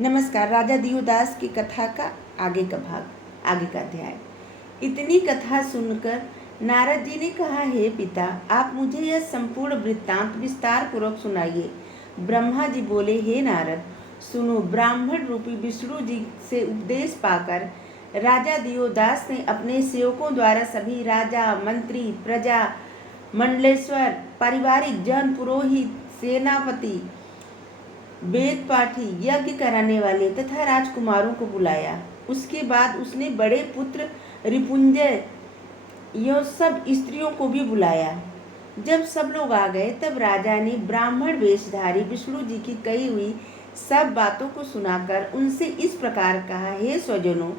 नमस्कार। राजा दियोदास की कथा का आगे का अध्याय। इतनी कथा सुनकर नारद जी ने कहा, हे पिता, आप मुझे यह संपूर्ण वृत्तांत विस्तार पूर्वक सुनाइए। ब्रह्मा जी बोले, हे नारद, सुनो। ब्राह्मण रूपी विष्णु जी से उपदेश पाकर राजा दियोदास ने अपने सेवकों द्वारा सभी राजा, मंत्री, प्रजा, मंडलेश्वर, पारिवारिक जन, पुरोहित, सेनापति, वेद पाठी, यज्ञ कराने वाले तथा राजकुमारों को बुलाया। उसके बाद उसने बड़े पुत्र रिपुंजय यो सब स्त्रियों को भी बुलाया। जब सब लोग आ गए तब राजा ने ब्राह्मण वेशधारी विष्णु जी की कही हुई सब बातों को सुनाकर उनसे इस प्रकार कहा, हे स्वजनों,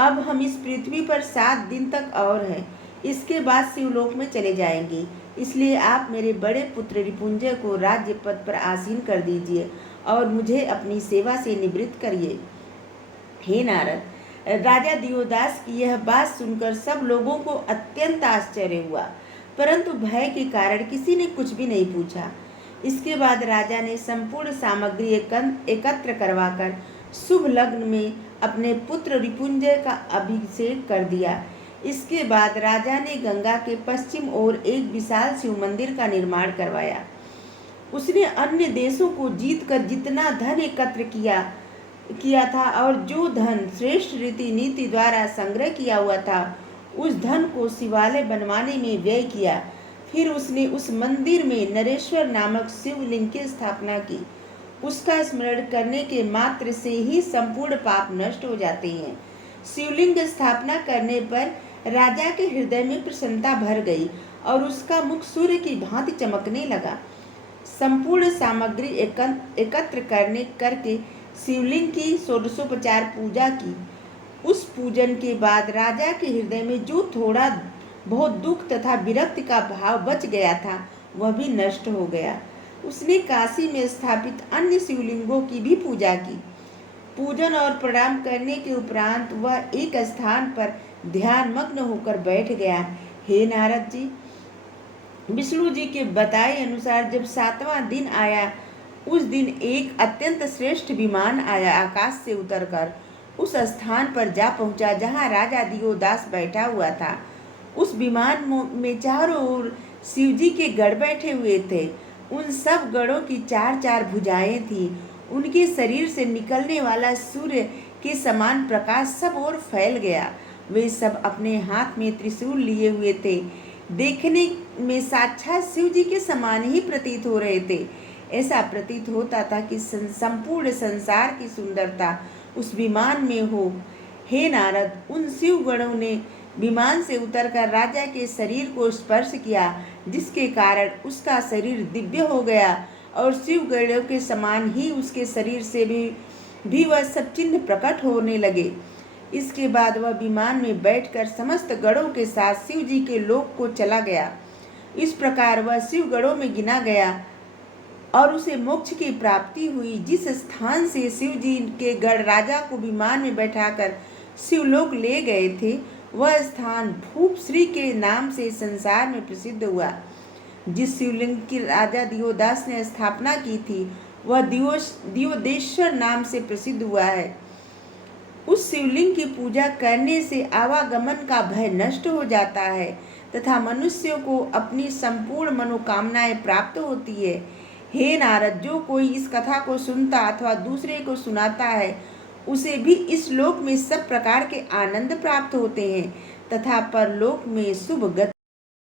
अब हम इस पृथ्वी पर 7 दिन तक और हैं, इसके बाद शिवलोक में चले जाएंगे। इसलिए आप मेरे बड़े पुत्र रिपुंजय को राज्य पद पर आसीन कर दीजिए और मुझे अपनी सेवा से निवृत्त करिए। हे नारद, राजा दियोदास की यह बात सुनकर सब लोगों को अत्यंत आश्चर्य हुआ, परंतु भय के कारण किसी ने कुछ भी नहीं पूछा। इसके बाद राजा ने संपूर्ण सामग्री एकत्र करवाकर शुभ लग्न में अपने पुत्र रिपुंजय का अभिषेक कर दिया। इसके बाद राजा ने गंगा के पश्चिम ओर एक विशाल शिव मंदिर का निर्माण करवाया। उसने अन्य देशों को जीतकर जितना धन एकत्र किया था और जो धन श्रेष्ठ रीति नीति द्वारा संग्रह किया हुआ था, उस धन को शिवालय बनवाने में व्यय किया। फिर उसने उस मंदिर में नरेश्वर नामक शिवलिंग की स्थापना की। उसका स्मरण करने के मात्र से ही संपूर्ण पाप नष्ट हो जाते हैं। शिवलिंग स्थापना करने पर राजा के हृदय में प्रसन्नता भर गई और उसका मुख सूर्य की भांति चमकने लगा। संपूर्ण सामग्री एकत्र करके शिवलिंग की षोडशोपचार पूजा की। उस पूजन के बाद राजा के हृदय में जो थोड़ा बहुत दुख तथा विरक्ति का भाव बच गया था, वह भी नष्ट हो गया। उसने काशी में स्थापित अन्य शिवलिंगों की भी पूजा की। पूजन और प्रणाम करने के उपरांत वह एक स्थान पर ध्यान मग्न होकर बैठ गया। हे नारद जी, विष्णु जी के बताए अनुसार जब 7वां दिन आया, उस दिन एक अत्यंत श्रेष्ठ विमान आया। आकाश से उतरकर उस स्थान पर जा पहुंचा जहां राजा दियोदास बैठा हुआ था। उस विमान में चारों ओर शिव जी के गढ़ बैठे हुए थे। उन सब गढ़ों की 4-4 भुजाएं थीं। उनके शरीर से निकलने वाला सूर्य के समान प्रकाश सब ओर फैल गया। वे सब अपने हाथ में त्रिशूल लिए हुए थे। देखने में साक्षात शिव जी के समान ही प्रतीत हो रहे थे। ऐसा प्रतीत होता था कि संपूर्ण संसार की सुंदरता उस विमान में हो। हे नारद, उन शिव गणों ने विमान से उतरकर राजा के शरीर को स्पर्श किया, जिसके कारण उसका शरीर दिव्य हो गया और शिव गणों के समान ही उसके शरीर से भी वह सब चिन्ह प्रकट होने लगे। इसके बाद वह विमान में बैठकर समस्त गणों के साथ शिव जी के लोक को चला गया। इस प्रकार वह शिव गणों में गिना गया और उसे मोक्ष की प्राप्ति हुई। जिस स्थान से शिव जी के गण राजा को विमान में बैठाकर शिवलोक ले गए थे, वह स्थान भूपश्री के नाम से संसार में प्रसिद्ध हुआ। जिस शिवलिंग की राजा दियोदास ने स्थापना की थी, वह दियोदेश्वर नाम से प्रसिद्ध हुआ है। उस शिवलिंग की पूजा करने से आवागमन का भय नष्ट हो जाता है तथा मनुष्य को अपनी संपूर्ण मनोकामनाएं प्राप्त होती है। हे नारद, जो कोई इस कथा को सुनता अथवा दूसरे को सुनाता है, उसे भी इस लोक में सब प्रकार के आनंद प्राप्त होते हैं तथा परलोक में शुभ गति